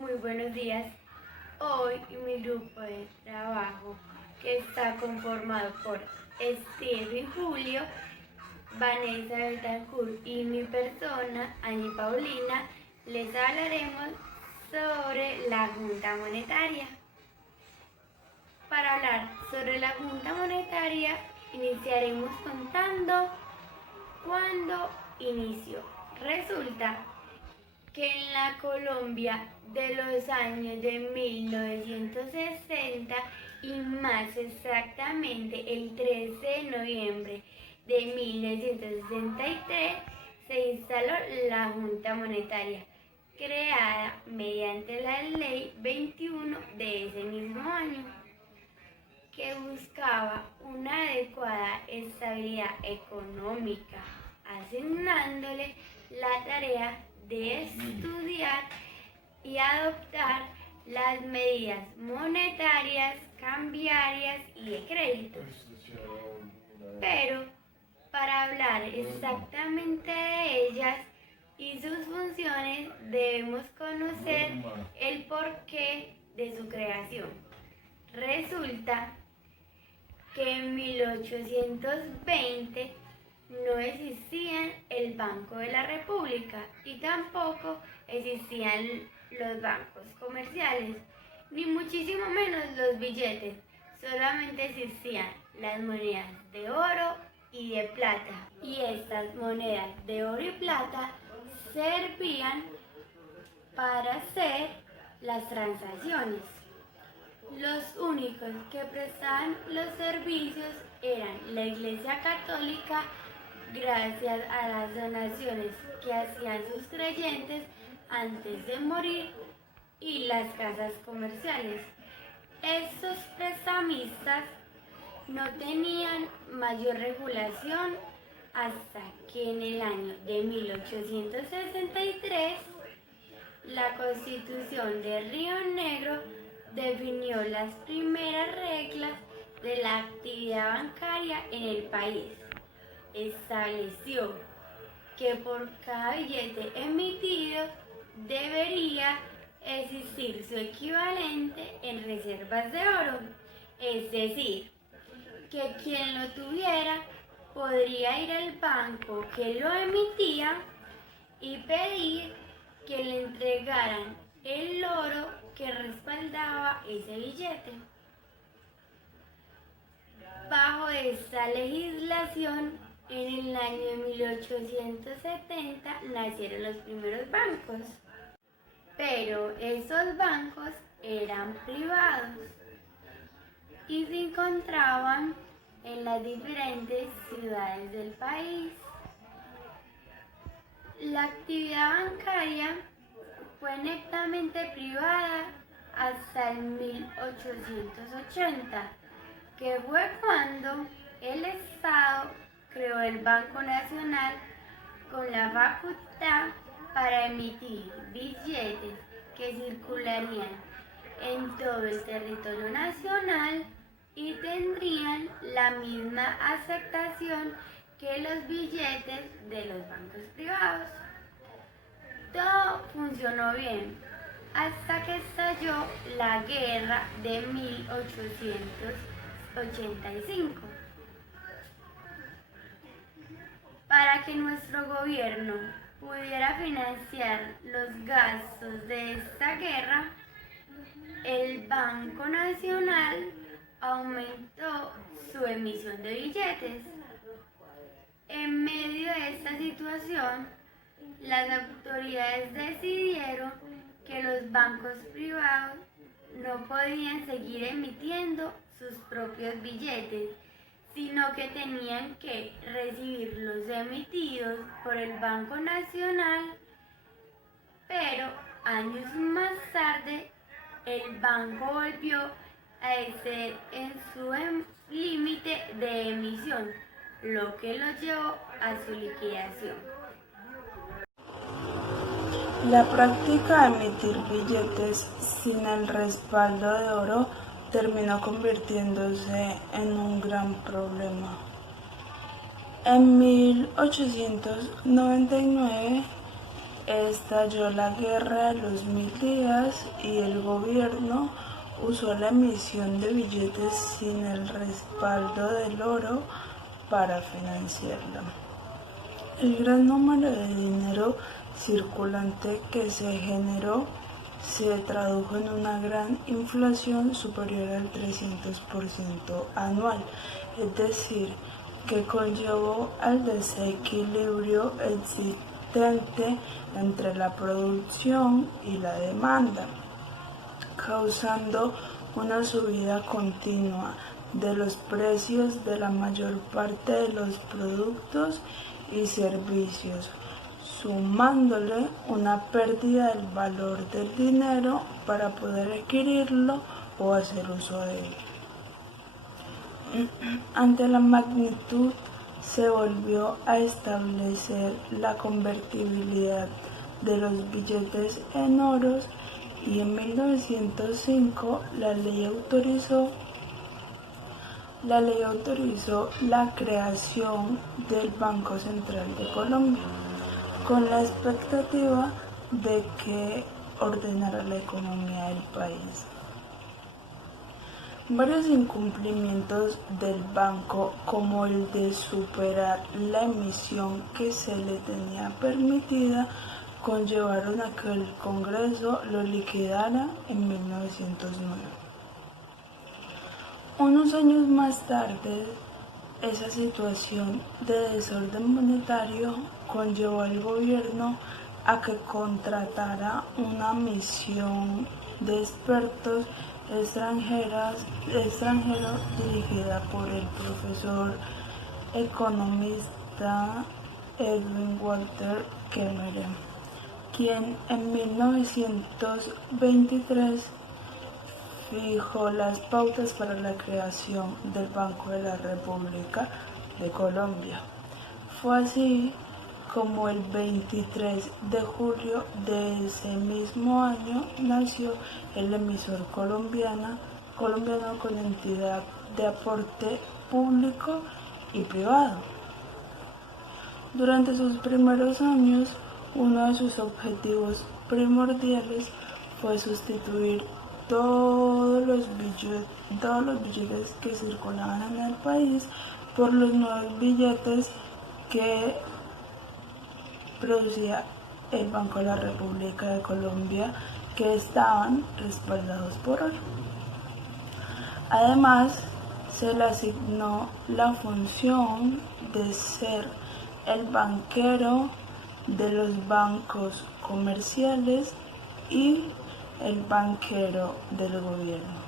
Muy buenos días. Hoy mi grupo de trabajo, que está conformado por Esteban y Julio, Vanessa Betancourt y mi persona, Ani Paulina, les hablaremos sobre la Junta Monetaria. Para hablar sobre la Junta Monetaria, iniciaremos contando cuándo inició. Resulta que en la Colombia de los años de 1960 y más exactamente el 13 de noviembre de 1963 se instaló la Junta Monetaria, creada mediante la Ley 21 de ese mismo año, que buscaba una adecuada estabilidad económica, asignándole la tarea de estudiar y adoptar las medidas monetarias, cambiarias y de crédito. Pero para hablar exactamente de ellas y sus funciones debemos conocer el porqué de su creación. Resulta que en 1820 no existía el Banco de la República y tampoco existían los bancos comerciales, ni muchísimo menos los billetes. Solamente existían las monedas de oro y de plata. Y estas monedas de oro y plata servían para hacer las transacciones. Los únicos que prestaban los servicios eran la Iglesia Católica, gracias a las donaciones que hacían sus creyentes antes de morir, y las casas comerciales. Estos prestamistas no tenían mayor regulación hasta que en el año de 1863 la Constitución de Río Negro definió las primeras reglas de la actividad bancaria en el país. Estableció que por cada billete emitido debería existir su equivalente en reservas de oro, es decir, que quien lo tuviera podría ir al banco que lo emitía y pedir que le entregaran el oro que respaldaba ese billete. Bajo esta legislación, en el año de 1870 nacieron los primeros bancos, pero esos bancos eran privados y se encontraban en las diferentes ciudades del país. La actividad bancaria fue netamente privada hasta el 1880, que fue cuando el Estado creó el Banco Nacional con la facultad para emitir billetes que circularían en todo el territorio nacional y tendrían la misma aceptación que los billetes de los bancos privados. Todo funcionó bien hasta que estalló la guerra de 1885. Para que nuestro gobierno pudiera financiar los gastos de esta guerra, el Banco Nacional aumentó su emisión de billetes. En medio de esta situación, las autoridades decidieron que los bancos privados no podían seguir emitiendo sus propios billetes, sino que tenían que recibir los emitidos por el Banco Nacional, pero años más tarde el banco volvió a exceder en su límite de emisión, lo que lo llevó a su liquidación. La práctica de emitir billetes sin el respaldo de oro terminó convirtiéndose en un gran problema. En 1899 estalló la Guerra de los 1000 días y el gobierno usó la emisión de billetes sin el respaldo del oro para financiarla. El gran número de dinero circulante que se generó se tradujo en una gran inflación superior al 300% anual, es decir, que conllevó al desequilibrio existente entre la producción y la demanda, causando una subida continua de los precios de la mayor parte de los productos y servicios, sumándole una pérdida del valor del dinero para poder adquirirlo o hacer uso de él. Ante la magnitud se volvió a establecer la convertibilidad de los billetes en oros y en 1905 la ley autorizó la creación del Banco Central de Colombia, con la expectativa de que ordenara la economía del país. Varios incumplimientos del banco, como el de superar la emisión que se le tenía permitida, conllevaron a que el Congreso lo liquidara en 1909. Unos años más tarde, esa situación de desorden monetario conllevó al gobierno a que contratara una misión de expertos extranjeros dirigida por el profesor economista Edwin Walter Kemmerer, quien en 1923 fijó las pautas para la creación del Banco de la República de Colombia. Fue así como el 23 de julio de ese mismo año nació el emisor colombiano con entidad de aporte público y privado. Durante sus primeros años, uno de sus objetivos primordiales fue sustituir todos los billetes que circulaban en el país por los nuevos billetes que producía el Banco de la República de Colombia, que estaban respaldados por oro. Además, se le asignó la función de ser el banquero de los bancos comerciales y el banquero del gobierno.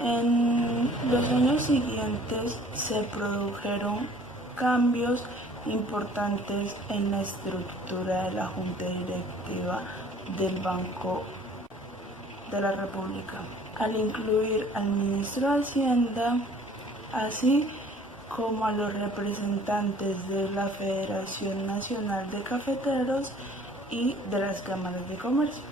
En los años siguientes se produjeron cambios importantes en la estructura de la Junta Directiva del Banco de la República, al incluir al ministro de Hacienda, así como a los representantes de la Federación Nacional de Cafeteros y de las cámaras de comercio.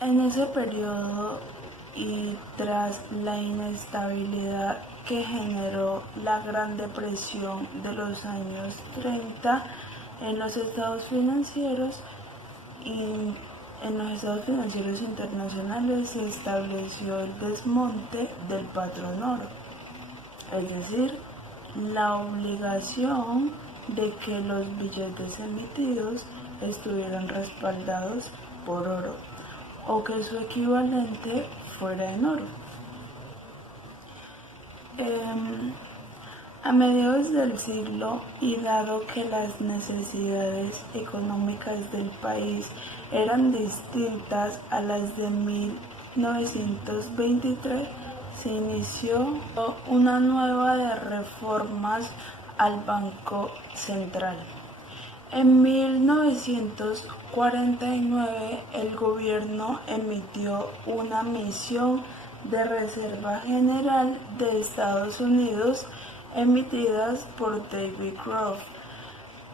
En ese periodo y tras la inestabilidad que generó la Gran Depresión de los años 30 en los estados financieros internacionales, se estableció el desmonte del patrón oro, es decir, la obligación de que los billetes emitidos estuvieran respaldados por oro o que su equivalente fuera en oro. A mediados del siglo, y dado que las necesidades económicas del país eran distintas a las de 1923, se inició una nueva de reformas al Banco Central. En 1949, el gobierno emitió una misión de Reserva General de Estados Unidos emitidas por David Grove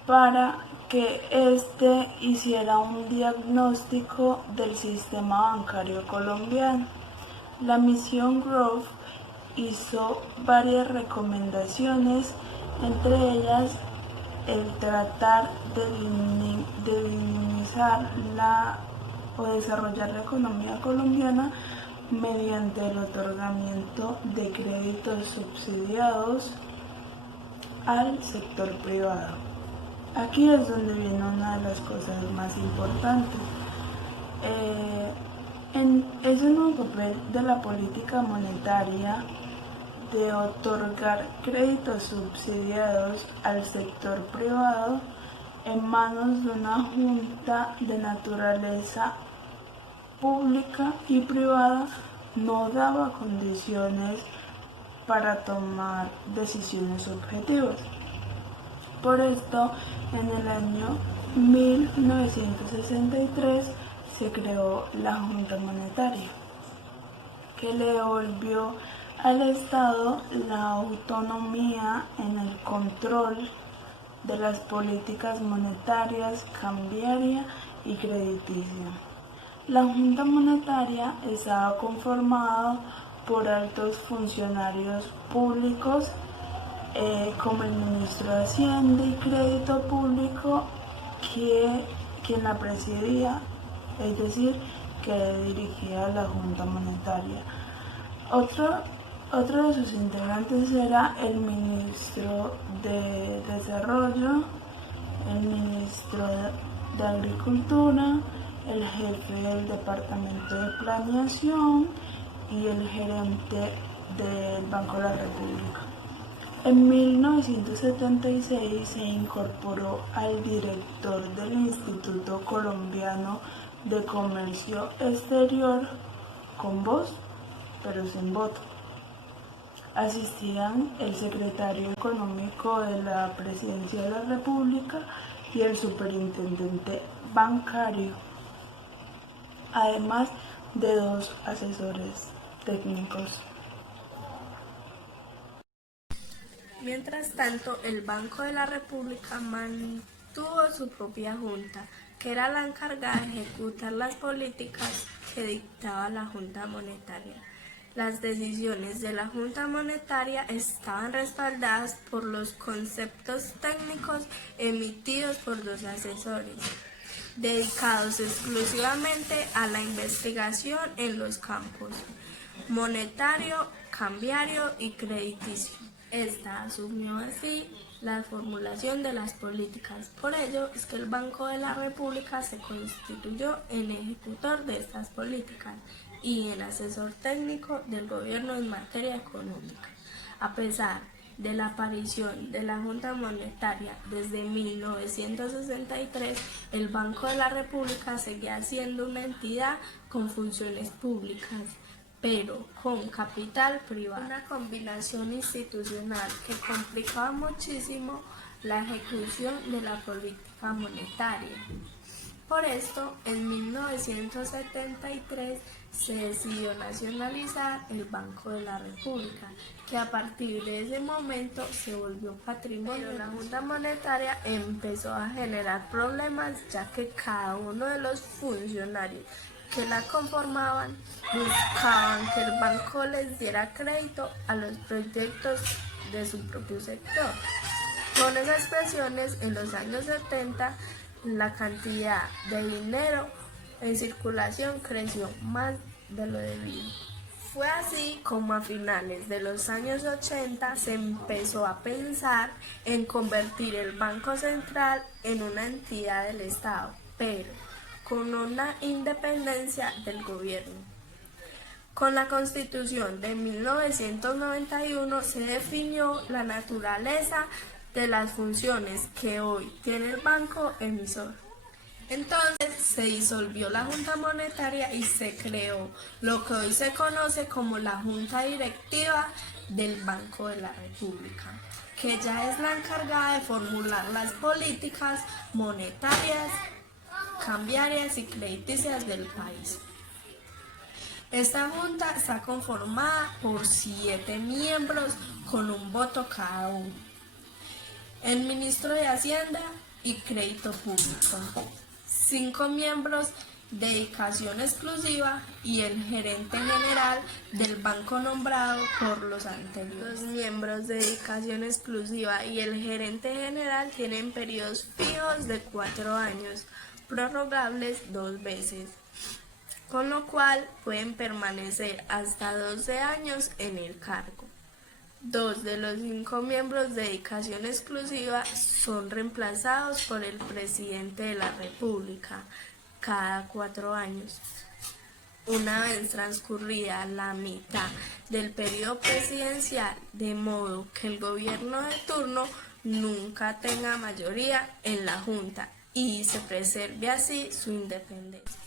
para que éste hiciera un diagnóstico del sistema bancario colombiano. La misión Grove hizo varias recomendaciones, entre ellas el tratar de dinamizar o desarrollar la economía colombiana mediante el otorgamiento de créditos subsidiados al sector privado. Aquí es donde viene una de las cosas más importantes. Es un nuevo papel de la política monetaria de otorgar créditos subsidiados al sector privado en manos de una junta de naturaleza pública y privada no daba condiciones para tomar decisiones objetivas. Por esto, en el año 1963 se creó la Junta Monetaria, que le devolvió al Estado la autonomía en el control de las políticas monetarias, cambiaria y crediticia. La Junta Monetaria estaba conformada por altos funcionarios públicos como el ministro de Hacienda y Crédito Público, quien la presidía, es decir, que dirigía la Junta Monetaria. Otro de sus integrantes era el ministro de Desarrollo, el ministro de Agricultura, el jefe del Departamento de Planeación y el gerente del Banco de la República. En 1976 se incorporó al director del Instituto Colombiano de Comercio Exterior con voz, pero sin voto. Asistían el secretario económico de la Presidencia de la República y el superintendente bancario, además de 2 asesores técnicos. Mientras tanto, el Banco de la República mantuvo su propia junta, que era la encargada de ejecutar las políticas que dictaba la Junta Monetaria. Las decisiones de la Junta Monetaria estaban respaldadas por los conceptos técnicos emitidos por 2 asesores, dedicados exclusivamente a la investigación en los campos monetario, cambiario y crediticio. Esta asumió así la formulación de las políticas. Por ello es que el Banco de la República se constituyó en ejecutor de estas políticas y en asesor técnico del gobierno en materia económica. A pesar de la aparición de la Junta Monetaria desde 1963, el Banco de la República seguía siendo una entidad con funciones públicas, pero con capital privado, una combinación institucional que complicaba muchísimo la ejecución de la política monetaria. Por esto, en 1973 se decidió nacionalizar el Banco de la República, que a partir de ese momento se volvió patrimonio. Pero la Junta Monetaria empezó a generar problemas, ya que cada uno de los funcionarios que la conformaban buscaban que el banco les diera crédito a los proyectos de su propio sector. Con esas presiones, en los años 70, la cantidad de dinero en circulación creció más de lo debido. Fue así como a finales de los años 80 se empezó a pensar en convertir el Banco Central en una entidad del Estado, pero con una independencia del gobierno. Con la Constitución de 1991 se definió la naturaleza de las funciones que hoy tiene el banco emisor. Entonces se disolvió la Junta Monetaria y se creó lo que hoy se conoce como la Junta Directiva del Banco de la República, que ya es la encargada de formular las políticas monetarias, cambiarias y crediticias del país. Esta junta está conformada por 7 miembros con un voto cada uno: el ministro de Hacienda y Crédito Público, 5 miembros dedicación exclusiva y el gerente general del banco nombrado por los anteriores. Los miembros de dedicación exclusiva y el gerente general tienen periodos fijos de 4 años, prorrogables 2 veces, con lo cual pueden permanecer hasta 12 años en el cargo. 2 de los 5 miembros de dedicación exclusiva son reemplazados por el presidente de la República cada 4 años. Una vez transcurrida la mitad del periodo presidencial, de modo que el gobierno de turno nunca tenga mayoría en la Junta y se preserve así su independencia.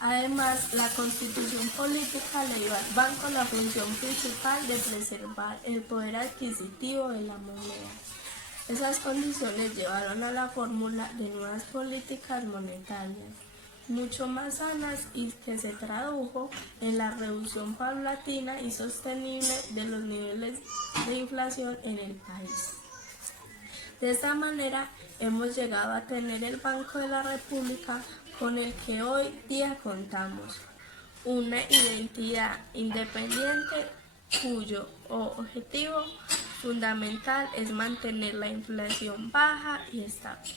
Además, la Constitución política le dio al banco la función principal de preservar el poder adquisitivo de la moneda. Esas condiciones llevaron a la fórmula de nuevas políticas monetarias, mucho más sanas y que se tradujo en la reducción paulatina y sostenible de los niveles de inflación en el país. De esta manera, hemos llegado a tener el Banco de la República con el que hoy día contamos, una identidad independiente cuyo objetivo fundamental es mantener la inflación baja y estable.